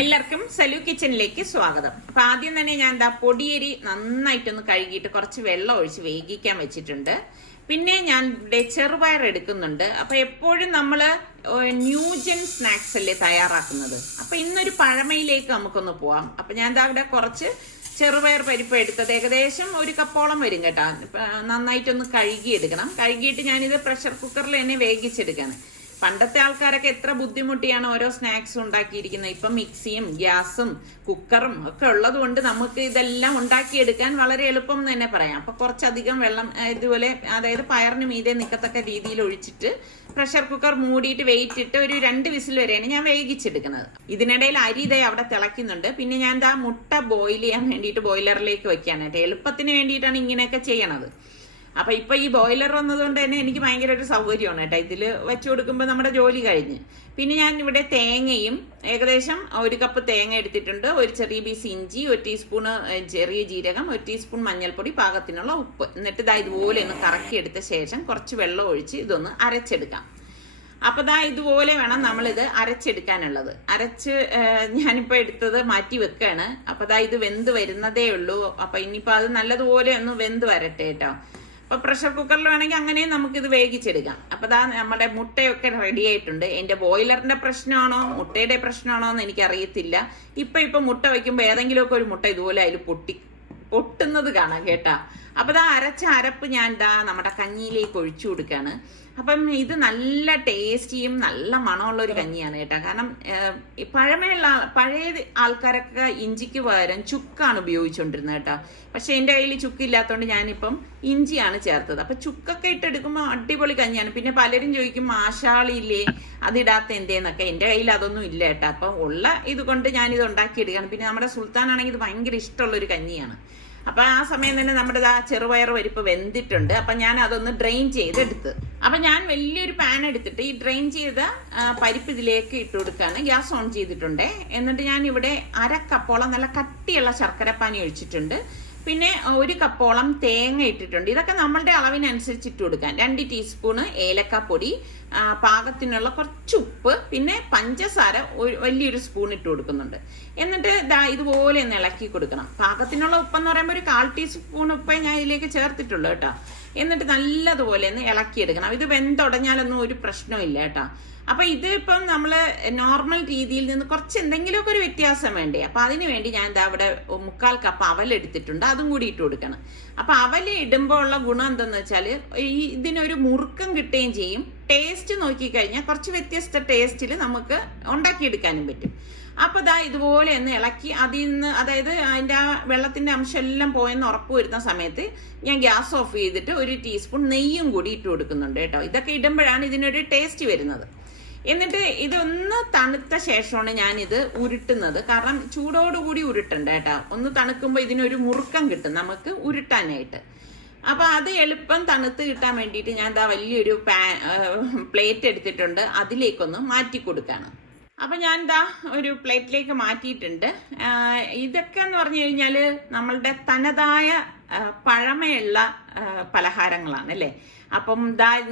എല്ലാവർക്കും സലു കിച്ചണിലേക്ക് സ്വാഗതം. അപ്പൊ ആദ്യം തന്നെ ഞാൻ പൊടിയരി നന്നായിട്ടൊന്ന് കഴുകിയിട്ട് കുറച്ച് വെള്ളം ഒഴിച്ച് വേവിക്കാൻ വെച്ചിട്ടുണ്ട്. പിന്നെ ഞാൻ ഇവിടെ ചെറുപയർ എടുക്കുന്നുണ്ട്. അപ്പൊ എപ്പോഴും നമ്മള് ന്യൂജൻ സ്നാക്സ് അല്ലേ തയ്യാറാക്കുന്നത്. അപ്പൊ ഇന്നൊരു പഴമയിലേക്ക് നമുക്കൊന്ന് പോവാം. അപ്പൊ ഞാൻ അവിടെ കുറച്ച് ചെറുപയർ പരിപ്പ് എടുത്തത് ഏകദേശം ഒരു കപ്പോളം വരും കേട്ടോ. നന്നായിട്ടൊന്ന് കഴുകിയെടുക്കണം. കഴുകിയിട്ട് ഞാനിത് പ്രഷർ കുക്കറിൽ തന്നെ വേവിച്ചെടുക്കാണ്. പണ്ടത്തെ ആൾക്കാരൊക്കെ എത്ര ബുദ്ധിമുട്ടിയാണ് ഓരോ സ്നാക്സും ഉണ്ടാക്കിയിരിക്കുന്നത്. ഇപ്പം മിക്സിയും ഗ്യാസും കുക്കറും ഒക്കെ ഉള്ളത് കൊണ്ട് നമുക്ക് ഇതെല്ലാം ഉണ്ടാക്കിയെടുക്കാൻ വളരെ എളുപ്പം എന്ന് തന്നെ പറയാം. അപ്പൊ കുറച്ചധികം വെള്ളം ഇതുപോലെ, അതായത് പയറിന് മീതെ നിൽക്കത്തക്ക രീതിയിൽ ഒഴിച്ചിട്ട് പ്രഷർ കുക്കർ മൂടിയിട്ട് വെയിറ്റ് ഇട്ട് ഒരു 2 വിസിൽ വരെയാണ് ഞാൻ വേവിച്ചെടുക്കുന്നത്. ഇതിനിടയിൽ അരി ഇതേ അവിടെ തിളയ്ക്കുന്നുണ്ട്. പിന്നെ ഞാൻ മുട്ട ബോയിൽ ചെയ്യാൻ വേണ്ടിയിട്ട് ബോയിലറിലേക്ക് വെക്കാനായിട്ട് എളുപ്പത്തിന് വേണ്ടിയിട്ടാണ് ഇങ്ങനെയൊക്കെ ചെയ്യണത്. അപ്പൊ ഇപ്പൊ ഈ ബോയിലർ വന്നതുകൊണ്ട് തന്നെ എനിക്ക് ഭയങ്കര ഒരു സൗകര്യമാണ് കേട്ടോ. ഇതില് വെച്ചു കൊടുക്കുമ്പോൾ നമ്മുടെ ജോലി കഴിഞ്ഞ്. പിന്നെ ഞാൻ ഇവിടെ തേങ്ങയും ഏകദേശം 1 കപ്പ് തേങ്ങ എടുത്തിട്ടുണ്ട്. ഒരു ചെറിയ പീസ് ഇഞ്ചി, 1 ടീസ്പൂണ് ചെറിയ ജീരകം, 1 ടീസ്പൂൺ മഞ്ഞൾപ്പൊടി, പാകത്തിനുള്ള ഉപ്പ്. എന്നിട്ട് ഇതുപോലെ ഒന്ന് കറക്കി എടുത്ത ശേഷം കുറച്ച് വെള്ളം ഒഴിച്ച് ഇതൊന്ന് അരച്ചെടുക്കാം. അപ്പൊ ഇതുപോലെ വേണം നമ്മളിത് അരച്ചെടുക്കാനുള്ളത്. ഞാനിപ്പോ എടുത്തത് മാറ്റി വെക്കാണ്. അപ്പൊ ഇത് വെന്ത് വരുന്നതേ ഉള്ളൂ. അപ്പൊ ഇനിയിപ്പോ അത് നല്ലതുപോലെ ഒന്ന് വെന്ത് വരട്ടെ കേട്ടോ. അപ്പൊ പ്രഷർ കുക്കറിൽ വേണമെങ്കിൽ അങ്ങനെ നമുക്കിത് വേവിച്ചെടുക്കാം. അപ്പൊ നമ്മുടെ മുട്ടയൊക്കെ റെഡി ആയിട്ടുണ്ട്. എന്റെ ബോയിലറിന്റെ പ്രശ്നമാണോ മുട്ടയുടെ പ്രശ്നമാണോ എന്ന് എനിക്കറിയത്തില്ല. ഇപ്പൊ മുട്ട വെക്കുമ്പോ ഏതെങ്കിലുമൊക്കെ ഒരു മുട്ട ഇതുപോലെ അതിൽ പൊട്ടുന്നത് കാണാം കേട്ടാ. അപ്പൊ അരച്ച അരപ്പ് ഞാൻ നമ്മുടെ കഞ്ഞിയിലേക്ക് ഒഴിച്ചു കൊടുക്കാണ്. അപ്പം ഇത് നല്ല ടേസ്റ്റിയും നല്ല മണമുള്ള ഒരു കഞ്ഞിയാണ് കേട്ടോ. കാരണം പഴയ ആൾക്കാരൊക്കെ ഇഞ്ചിക്ക് പകരം ചുക്കാണ് ഉപയോഗിച്ചുകൊണ്ടിരുന്നത് കേട്ടോ. പക്ഷെ എന്റെ കയ്യിൽ ചുക്കില്ലാത്തതുകൊണ്ട് ഞാനിപ്പം ഇഞ്ചിയാണ് ചേർത്തത്. അപ്പൊ ചുക്കൊക്കെ ഇട്ടെടുക്കുമ്പോൾ അടിപൊളി കഞ്ഞിയാണ്. പിന്നെ പലരും ചോദിക്കും മാഷാളില്ലേ അതിടാത്ത എന്തേന്നൊക്കെ. എന്റെ കയ്യിൽ അതൊന്നും ഇല്ല കേട്ടോ. അപ്പൊ ഉള്ള ഇതുകൊണ്ട് ഞാനിത് ഉണ്ടാക്കിയെടുക്കുകയാണ്. പിന്നെ നമ്മുടെ സുൽത്താനാണെങ്കിൽ ഇത് ഭയങ്കര ഇഷ്ടമുള്ള ഒരു കഞ്ഞിയാണ്. അപ്പൊ ആ സമയം തന്നെ നമ്മുടെ ചെറുപയർ പരിപ്പ് വെന്തിട്ടുണ്ട്. അപ്പൊ ഞാൻ അതൊന്ന് ഡ്രെയിൻ ചെയ്തെടുത്ത്. അപ്പൊ ഞാൻ വലിയൊരു പാൻ എടുത്തിട്ട് ഈ ഡ്രെയിൻ ചെയ്ത പരിപ്പ് ഇതിലേക്ക് ഇട്ട് കൊടുക്കുകയാണ്. ഗ്യാസ് ഓൺ ചെയ്തിട്ടുണ്ട്. എന്നിട്ട് ഞാൻ ഇവിടെ 1/2 കപ്പോളം നല്ല കട്ടിയുള്ള ശർക്കരപ്പാനി ഒഴിച്ചിട്ടുണ്ട്. പിന്നെ 1 കപ്പോളം തേങ്ങ ഇട്ടിട്ടുണ്ട്. ഇതൊക്കെ നമ്മളുടെ അളവിനനുസരിച്ച് ഇട്ട് കൊടുക്കാൻ. 2 ടീസ്പൂണ് ഏലക്കാപ്പൊടി, പാകത്തിനുള്ള കുറച്ച് ഉപ്പ്, പിന്നെ പഞ്ചസാര വലിയൊരു സ്പൂൺ ഇട്ട് കൊടുക്കുന്നുണ്ട്. എന്നിട്ട് ഇതുപോലെ ഒന്ന് ഇളക്കി കൊടുക്കണം. പാകത്തിനുള്ള ഉപ്പെന്ന് പറയുമ്പോൾ ഒരു 1/4 ടീസ്പൂൺ ഉപ്പേ ഞാൻ ഇതിലേക്ക് ചേർത്തിട്ടുള്ളൂ കേട്ടോ. എന്നിട്ട് നല്ലതുപോലെ ഒന്ന് ഇളക്കിയെടുക്കണം. ഇത് വെന്തുടഞ്ഞാലൊന്നും ഒരു പ്രശ്നമില്ല കേട്ടോ. അപ്പൊ ഇതിപ്പം നമ്മള് നോർമൽ രീതിയിൽ നിന്ന് കുറച്ച് എന്തെങ്കിലുമൊക്കെ ഒരു വ്യത്യാസം വേണ്ടേ. അപ്പൊ അതിന് വേണ്ടി ഞാൻ അവിടെ 3/4 കപ്പ് അവൽ എടുത്തിട്ടുണ്ട്. അതും കൂടി ഇട്ട് കൊടുക്കണം. അപ്പൊ അവല് ഇടുമ്പോൾ ഉള്ള ഗുണം എന്തെന്ന് വെച്ചാല് ഇതിനൊരു മുറുക്കം കിട്ടുകയും ചെയ്യും. ടേസ്റ്റ് നോക്കിക്കഴിഞ്ഞാൽ കുറച്ച് വ്യത്യസ്ത ടേസ്റ്റിൽ നമുക്ക് ഉണ്ടാക്കിയെടുക്കാനും പറ്റും. അപ്പൊ ഇതുപോലെ ഒന്ന് ഇളക്കി അതിൽ നിന്ന്, അതായത് അതിന്റെ ആ വെള്ളത്തിന്റെ അംശം എല്ലാം പോയെന്ന് ഉറപ്പ് വരുന്ന സമയത്ത് ഞാൻ ഗ്യാസ് ഓഫ് ചെയ്തിട്ട് 1 ടീസ്പൂൺ നെയ്യും കൂടി ഇട്ട് കൊടുക്കുന്നുണ്ട് കേട്ടോ. ഇതൊക്കെ ഇടുമ്പോഴാണ് ഇതിനൊരു ടേസ്റ്റ് വരുന്നത്. എന്നിട്ട് ഇതൊന്ന് തണുത്ത ശേഷമാണ് ഞാനിത് ഉരുട്ടുന്നത്. കാരണം ചൂടോടുകൂടി ഉരുട്ടണ്ട കേട്ടോ. ഒന്ന് തണുക്കുമ്പോൾ ഇതിനൊരു മുറുക്കം കിട്ടും നമുക്ക് ഉരുട്ടാനായിട്ട്. അപ്പൊ അത് എളുപ്പം തണുത്ത് കിട്ടാൻ വേണ്ടിയിട്ട് ഞാൻ വലിയൊരു പ്ലേറ്റ് എടുത്തിട്ടുണ്ട്. അതിലേക്കൊന്ന് മാറ്റി കൊടുക്കാണ്. അപ്പൊ ഞാൻ ഒരു പ്ലേറ്റിലേക്ക് മാറ്റിയിട്ടുണ്ട്. ഇതൊക്കെ എന്ന് പറഞ്ഞു കഴിഞ്ഞാല് നമ്മളുടെ തനതായ പഴമയുള്ള പലഹാരങ്ങളാണ് അല്ലേ. അപ്പം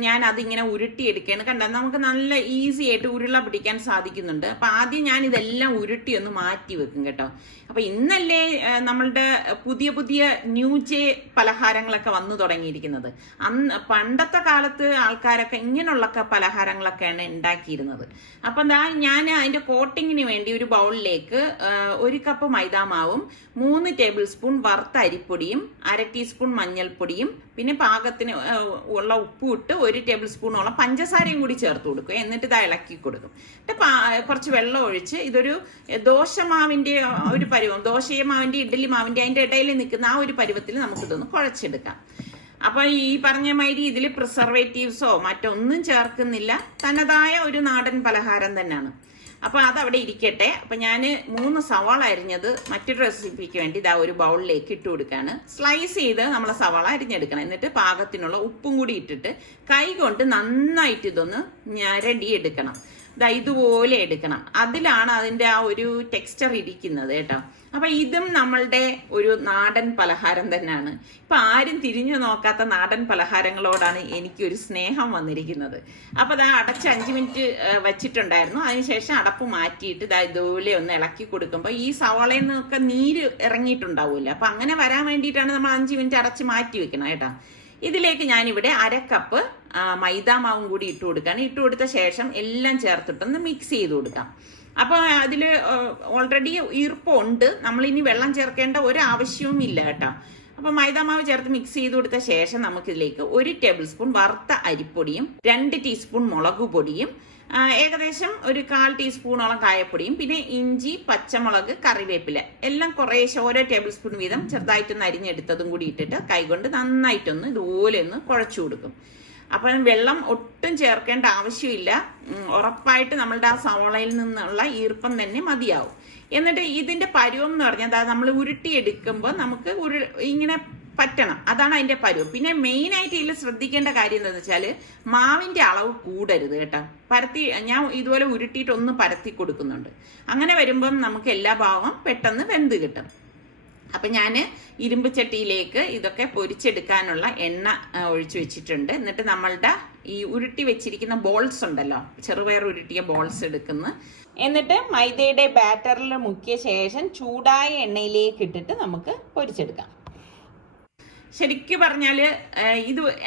ഞാൻ അതിങ്ങനെ ഉരുട്ടിയെടുക്കുകയാണ്. കണ്ട നമുക്ക് നല്ല ഈസി ആയിട്ട് ഉരുള പിടിക്കാൻ സാധിക്കുന്നുണ്ട്. അപ്പൊ ആദ്യം ഞാൻ ഇതെല്ലാം ഉരുട്ടി ഒന്ന് മാറ്റി വെക്കും കേട്ടോ. അപ്പൊ ഇന്നല്ലേ നമ്മളുടെ പുതിയ പുതിയ ന്യൂജേ പലഹാരങ്ങളൊക്കെ വന്നു തുടങ്ങിയിരിക്കുന്നത്. പണ്ടത്തെ കാലത്ത് ആൾക്കാരൊക്കെ ഇങ്ങനെയുള്ള പലഹാരങ്ങളൊക്കെയാണ് ഉണ്ടാക്കിയിരുന്നത്. അപ്പൊ ഞാൻ അതിന്റെ കോട്ടിങ്ങിന് വേണ്ടി ഒരു ബൗളിലേക്ക് 1 കപ്പ് മൈദാമാവും, 3 ടേബിൾ സ്പൂൺ വറുത്ത അരിപ്പൊടിയും, 1/2 ടീസ്പൂൺ മഞ്ഞൾപ്പൊടിയും, പിന്നെ പാകത്തിന് ഉള്ള ഉപ്പും ഇട്ട് 1 ടേബിൾ സ്പൂണോളം പഞ്ചസാരയും കൂടി ചേർത്ത് കൊടുക്കും. എന്നിട്ട് ഇളക്കി കൊടുക്കും. കുറച്ച് വെള്ളം ഒഴിച്ച് ഇതൊരു ദോശമാവിന്റെ ഒരു പരുവം, ദോശമാവിന്റെ ഇഡ്ഡലി മാവിന്റെ അതിന്റെ ഇടയിൽ നിൽക്കുന്ന ആ ഒരു പരുവത്തിൽ നമുക്കിതൊന്ന് കുഴച്ചെടുക്കാം. അപ്പൊ ഈ പറഞ്ഞ മാതിരി ഇതിൽ പ്രിസർവേറ്റീവ്സോ മറ്റൊന്നും ചേർക്കുന്നില്ല. തനതായ ഒരു നാടൻ പലഹാരം തന്നെയാണ്. അപ്പൊ അതവിടെ ഇരിക്കട്ടെ. അപ്പൊ ഞാൻ 3 സവാള അരിഞ്ഞത് മറ്റൊരു റെസിപ്പിക്ക് വേണ്ടി ഒരു ബൗളിലേക്ക് ഇട്ട് കൊടുക്കാണ്. സ്ലൈസ് ചെയ്ത് നമ്മളെ സവാള അരിഞ്ഞെടുക്കണം. എന്നിട്ട് പാകത്തിനുള്ള ഉപ്പും കൂടി ഇട്ടിട്ട് കൈ കൊണ്ട് നന്നായിട്ട് ഇതൊന്ന് ഞരടി എടുക്കണം. ഇതുപോലെ എടുക്കണം. അതിലാണ് അതിന്റെ ആ ഒരു ടെക്സ്ചർ ഇരിക്കുന്നത് കേട്ടോ. അപ്പൊ ഇതും നമ്മളുടെ ഒരു നാടൻ പലഹാരം തന്നെയാണ്. ഇപ്പൊ ആരും തിരിഞ്ഞു നോക്കാത്ത നാടൻ പലഹാരങ്ങളോടാണ് എനിക്കൊരു സ്നേഹം വന്നിരിക്കുന്നത്. അപ്പൊ അടച്ച് 5 മിനിറ്റ് വെച്ചിട്ടുണ്ടായിരുന്നു. അതിനുശേഷം അടപ്പ് മാറ്റിയിട്ട് ഇതുപോലെ ഒന്ന് ഇളക്കി കൊടുക്കുമ്പോൾ ഈ സവാളയിൽ നിന്നൊക്കെ നീര് ഇറങ്ങിയിട്ടുണ്ടാവില്ല. അപ്പൊ അങ്ങനെ വരാൻ വേണ്ടിയിട്ടാണ് നമ്മൾ 5 മിനിറ്റ് അടച്ച് മാറ്റി വെക്കണം കേട്ടോ. ഇതിലേക്ക് ഞാനിവിടെ 1/2 കപ്പ് മൈദാമാവും കൂടി ഇട്ട് കൊടുക്കുകയാണ്. ഇട്ട് കൊടുത്ത ശേഷം എല്ലാം ചേർത്തിട്ടൊന്ന് മിക്സ് ചെയ്ത് കൊടുക്കാം. അപ്പോൾ അതിൽ ഓൾറെഡി ഈർപ്പമുണ്ട്, നമ്മളിനി വെള്ളം ചേർക്കേണ്ട ഒരു ആവശ്യവും ഇല്ല കേട്ടോ. അപ്പോൾ മൈദാമാവ് ചേർത്ത് മിക്സ് ചെയ്ത് കൊടുത്ത ശേഷം നമുക്കിതിലേക്ക് 1 ടേബിൾ സ്പൂൺ വറുത്ത അരിപ്പൊടിയും 2 ടീസ്പൂൺ മുളക് പൊടിയും ഏകദേശം ഒരു 1/4 ടീസ്പൂണോളം കായപ്പൊടിയും പിന്നെ ഇഞ്ചി, പച്ചമുളക്, കറിവേപ്പില എല്ലാം കുറേശ്ശെ ഓരോ ടേബിൾ സ്പൂൺ വീതം ചെറുതായിട്ടൊന്ന് അരിഞ്ഞെടുത്തതും കൂടി ഇട്ടിട്ട് കൈകൊണ്ട് നന്നായിട്ടൊന്ന് ഇതുപോലെ ഒന്ന് കുഴച്ചു കൊടുക്കും. അപ്പം വെള്ളം ഒട്ടും ചേർക്കേണ്ട ആവശ്യമില്ല. ഉറപ്പായിട്ട് നമ്മളുടെ ആ സവാളയിൽ നിന്നുള്ള ഈർപ്പം തന്നെ മതിയാവും. എന്നിട്ട് ഇതിന്റെ പരുവം എന്ന് പറഞ്ഞാൽ നമ്മൾ ഉരുട്ടിയെടുക്കുമ്പോൾ നമുക്ക് ഇങ്ങനെ പറ്റണം, അതാണ് അതിന്റെ പരുവം. പിന്നെ മെയിൻ ആയിട്ട് ഇതിൽ ശ്രദ്ധിക്കേണ്ട കാര്യം എന്താണെന്ന് വെച്ചാൽ മാവിന്റെ അളവ് കൂടരുത് കേട്ടോ. ഞാൻ ഇതുപോലെ ഉരുട്ടിയിട്ട് ഒന്ന് പരത്തി കൊടുക്കുന്നുണ്ട്. അങ്ങനെ വരുമ്പം നമുക്ക് എല്ലാ ഭാഗവും പെട്ടെന്ന് വെന്ത് കിട്ടും. അപ്പം ഞാൻ ഇരുമ്പ് ചട്ടിയിലേക്ക് ഇതൊക്കെ പൊരിച്ചെടുക്കാനുള്ള എണ്ണ ഒഴിച്ചു വെച്ചിട്ടുണ്ട്. എന്നിട്ട് നമ്മളുടെ ഈ ഉരുട്ടി വെച്ചിരിക്കുന്ന ബോൾസ് ഉണ്ടല്ലോ, ചെറുപയർ ഉരുട്ടിയ ബോൾസ് എടുക്കുന്നു. എന്നിട്ട് മൈദയുടെ ബാറ്ററിൽ മുക്കിയ ശേഷം ചൂടായ എണ്ണയിലേക്ക് ഇട്ടിട്ട് നമുക്ക് പൊരിച്ചെടുക്കാം. ശരിക്കും പറഞ്ഞാൽ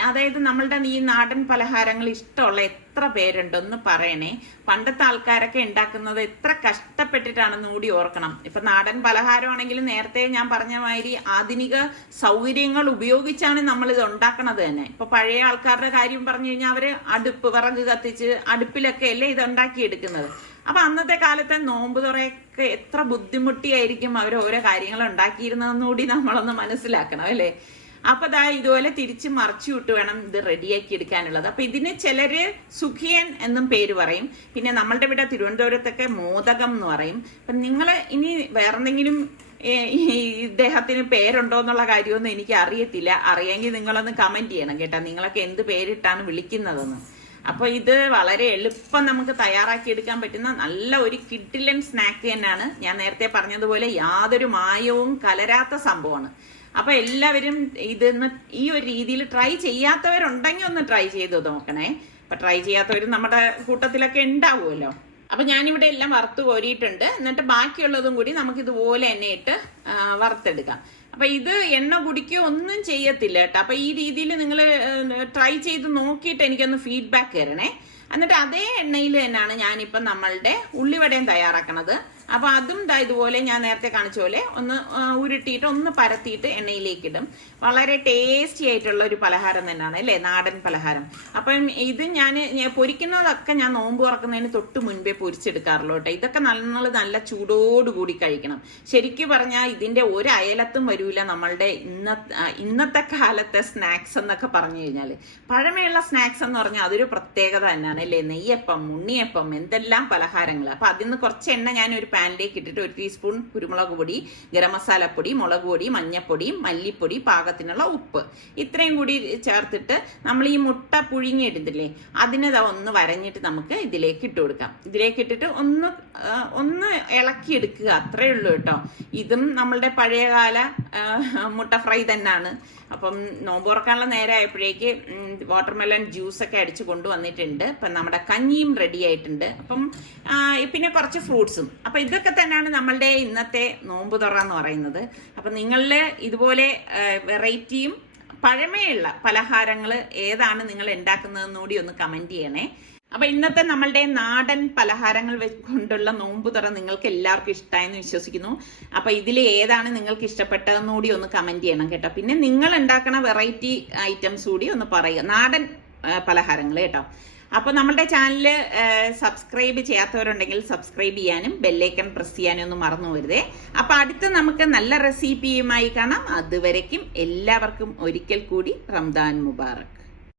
അതായത് നമ്മളുടെ ഈ നാടൻ പലഹാരങ്ങൾ ഇഷ്ടമുള്ള എത്ര പേരുണ്ടെന്ന് പറയണേ. പണ്ടത്തെ ആൾക്കാരൊക്കെ ഉണ്ടാക്കുന്നത് എത്ര കഷ്ടപ്പെട്ടിട്ടാണെന്ന് കൂടി ഓർക്കണം. ഇപ്പൊ നാടൻ പലഹാരമാണെങ്കിലും നേരത്തെ ഞാൻ പറഞ്ഞ മാതിരി ആധുനിക സൗകര്യങ്ങൾ ഉപയോഗിച്ചാണ് നമ്മൾ ഇത് ഉണ്ടാക്കണത് തന്നെ. ഇപ്പൊ പഴയ ആൾക്കാരുടെ കാര്യം പറഞ്ഞു കഴിഞ്ഞാൽ അവര് വിറക് കത്തിച്ച് അടുപ്പിലൊക്കെ അല്ലേ ഇത് ഉണ്ടാക്കിയെടുക്കുന്നത്. അപ്പൊ അന്നത്തെ കാലത്തെ നോമ്പ് തുറയൊക്കെ എത്ര ബുദ്ധിമുട്ടിയായിരിക്കും അവർ ഓരോ കാര്യങ്ങൾ ഉണ്ടാക്കിയിരുന്നതെന്നുകൂടി നമ്മളൊന്ന് മനസ്സിലാക്കണം അല്ലേ. അപ്പൊ ഇതുപോലെ തിരിച്ച് മറിച്ചു വിട്ട് വേണം ഇത് റെഡിയാക്കി എടുക്കാനുള്ളത്. അപ്പൊ ഇതിന് ചിലര് സുഖിയൻ എന്നും പേര് പറയും. പിന്നെ നമ്മളുടെ ഇവിടെ തിരുവനന്തപുരത്തൊക്കെ മോദകം എന്ന് പറയും. അപ്പൊ നിങ്ങൾ ഇനി വേറെന്തെങ്കിലും ഇദ്ദേഹത്തിന് പേരുണ്ടോ എന്നുള്ള കാര്യമൊന്നും എനിക്ക് അറിയത്തില്ല. അറിയാമെങ്കിൽ നിങ്ങളൊന്ന് കമന്റ് ചെയ്യണം കേട്ടോ, നിങ്ങളൊക്കെ എന്ത് പേരിട്ടാണ് വിളിക്കുന്നതെന്ന്. അപ്പൊ ഇത് വളരെ എളുപ്പം നമുക്ക് തയ്യാറാക്കി എടുക്കാൻ പറ്റുന്ന നല്ല ഒരു കിഡിലൻ സ്നാക്ക് തന്നെയാണ്. ഞാൻ നേരത്തെ പറഞ്ഞതുപോലെ യാതൊരു മായവും കലരാത്ത സംഭവമാണ്. അപ്പൊ എല്ലാവരും ഇതൊന്ന് ഈ ഒരു രീതിയിൽ ട്രൈ ചെയ്യാത്തവരുണ്ടെങ്കിൽ ഒന്ന് ട്രൈ ചെയ്ത് നോക്കണേ. അപ്പൊ ട്രൈ ചെയ്യാത്തവരും നമ്മുടെ കൂട്ടത്തിലൊക്കെ ഉണ്ടാവുമല്ലോ. അപ്പൊ ഞാനിവിടെ എല്ലാം വറുത്ത് കോരിയിട്ടുണ്ട്. എന്നിട്ട് ബാക്കിയുള്ളതും കൂടി നമുക്ക് ഇതുപോലെ തന്നെ ഇട്ട് വറുത്തെടുക്കാം. അപ്പൊ ഇത് എണ്ണ കുടിക്കുകയോ ഒന്നും ചെയ്യത്തില്ല കേട്ടോ. അപ്പൊ ഈ രീതിയിൽ നിങ്ങൾ ട്രൈ ചെയ്ത് നോക്കിയിട്ട് എനിക്കൊന്ന് ഫീഡ്ബാക്ക് തരണേ. എന്നിട്ട് അതേ എണ്ണയിൽ തന്നെയാണ് ഞാനിപ്പം നമ്മളുടെ ഉള്ളിവടയും തയ്യാറാക്കണത്. അപ്പൊ അതും ഇതുപോലെ ഞാൻ നേരത്തെ കാണിച്ച പോലെ ഒന്ന് ഉരുട്ടിയിട്ട് ഒന്ന് പരത്തിയിട്ട് എണ്ണയിലേക്ക് ഇടും. വളരെ ടേസ്റ്റി ആയിട്ടുള്ള ഒരു പലഹാരം തന്നെയാണ് അല്ലേ, നാടൻ പലഹാരം. അപ്പം ഇത് ഞാൻ പൊരിക്കുന്നതൊക്കെ ഞാൻ നോമ്പ് തുറക്കുന്നതിന് തൊട്ട് മുൻപേ പൊരിച്ചെടുക്കാറുള്ളൂ കേട്ടോ. ഇതൊക്കെ നല്ല ചൂടോടുകൂടി കഴിക്കണം. ശരിക്കും പറഞ്ഞാൽ ഇതിന്റെ ഒരു അയലത്തും വരൂല നമ്മളുടെ ഇന്നത്തെ കാലത്തെ സ്നാക്സ് എന്നൊക്കെ പറഞ്ഞു കഴിഞ്ഞാൽ. പഴമയുള്ള സ്നാക്സ് എന്ന് പറഞ്ഞാൽ അതൊരു പ്രത്യേകത തന്നെയാണ് അല്ലേ. നെയ്യപ്പം, ഉണ്ണിയപ്പം, എന്തെല്ലാം പലഹാരങ്ങൾ. അപ്പൊ അതിൽ നിന്ന് കുറച്ച് എണ്ണ ഞാൻ ഒരു പാനിലേക്ക് ഇട്ടിട്ട് 1 ടീസ്പൂൺ കുരുമുളക് പൊടി, ഗരം മസാലപ്പൊടി, മുളക് പൊടി, മഞ്ഞപ്പൊടി, മല്ലിപ്പൊടി, പാകത്തിനുള്ള ഉപ്പ് ഇത്രയും കൂടി ചേർത്തിട്ട് നമ്മൾ ഈ മുട്ട പുഴുങ്ങിയെടുത്തില്ലേ അതിനെ ഒന്ന് വരഞ്ഞിട്ട് നമുക്ക് ഇതിലേക്ക് ഇട്ട് കൊടുക്കാം. ഇതിലേക്ക് ഇട്ടിട്ട് ഒന്ന് ഇളക്കിയെടുക്കുക, അത്രയേ ഉള്ളൂ കേട്ടോ. ഇതും നമ്മളുടെ പഴയകാല മുട്ട ഫ്രൈ തന്നെയാണ്. അപ്പം നോമ്പ് തുറക്കാനുള്ള നേരം ആയപ്പോഴേക്ക് വാട്ടർമെലൺ ജ്യൂസൊക്കെ അടിച്ച് കൊണ്ടുവന്നിട്ടുണ്ട്. അപ്പം നമ്മുടെ കഞ്ഞിയും റെഡി ആയിട്ടുണ്ട്. അപ്പം പിന്നെ കുറച്ച് ഫ്രൂട്ട്സും. അപ്പം ഇതൊക്കെ തന്നെയാണ് നമ്മളുടെ ഇന്നത്തെ നോമ്പ് തുറ എന്ന് പറയുന്നത്. അപ്പം നിങ്ങളിൽ ഇതുപോലെ വെറൈറ്റിയും പഴമയുള്ള പലഹാരങ്ങൾ ഏതാണ് നിങ്ങൾ ഉണ്ടാക്കുന്നതെന്ന് കൂടി ഒന്ന് കമന്റ് ചെയ്യണേ. അപ്പൊ ഇന്നത്തെ നമ്മളുടെ നാടൻ പലഹാരങ്ങൾ കൊണ്ടുള്ള നോമ്പ് തുറ നിങ്ങൾക്ക് എല്ലാവർക്കും ഇഷ്ടമായെന്ന് വിശ്വസിക്കുന്നു. അപ്പൊ ഇതിൽ ഏതാണ് നിങ്ങൾക്ക് ഇഷ്ടപ്പെട്ടതെന്ന് കൂടി ഒന്ന് കമന്റ് ചെയ്യണം കേട്ടോ. പിന്നെ നിങ്ങൾ ഉണ്ടാക്കണ വെറൈറ്റി ഐറ്റംസ് കൂടി ഒന്ന് പറയുക, നാടൻ പലഹാരങ്ങൾ കേട്ടോ. അപ്പൊ നമ്മളുടെ ചാനല് സബ്സ്ക്രൈബ് ചെയ്യാത്തവരുണ്ടെങ്കിൽ സബ്സ്ക്രൈബ് ചെയ്യാനും ബെല്ലൈക്കൺ പ്രസ് ചെയ്യാനും ഒന്നും മറന്നു വരുതേ. അപ്പൊ അടുത്ത് നമുക്ക് നല്ല റെസിപ്പിയുമായി കാണാം. അതുവരയ്ക്കും എല്ലാവർക്കും ഒരിക്കൽ കൂടി റംദാൻ മുബാറക്.